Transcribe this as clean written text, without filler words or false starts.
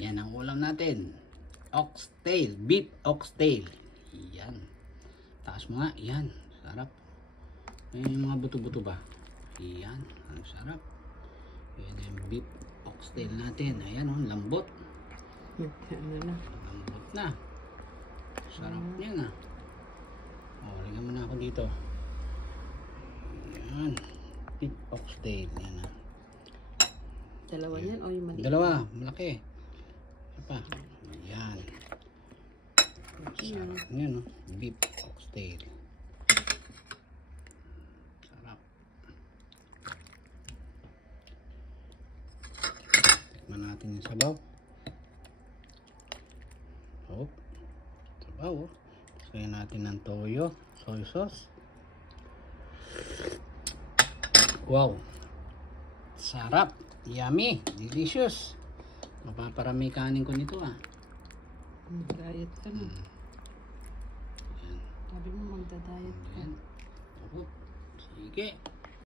Yan ang ulam natin. Oxtail, beef oxtail. Yan. Taas mo nga, yan. Sarap. May mga buto-buto ba? Yan, ang sarap. Yan yung beef oxtail natin. Ayan o, lambot. Lambot na. Sarap niya na. O, lagyan mo na ako dito. Yan. Beef oxtail. Yan na. Dalawa yan o yung maliit? Dalawa, malaki. Isa pa. Yan. Sarap niya no. Beef oxtail. Sarap. Tikman natin yung sabaw. Oh. Sabaw oh. Kaya natin ng toyo, soy sauce. Wow. Sarap. Yummy. Delicious. Mapaparami kanin ko nito ah. Diet ka na. Yan. Sabi mo magda-diet ka. Yan. Oh. Sige.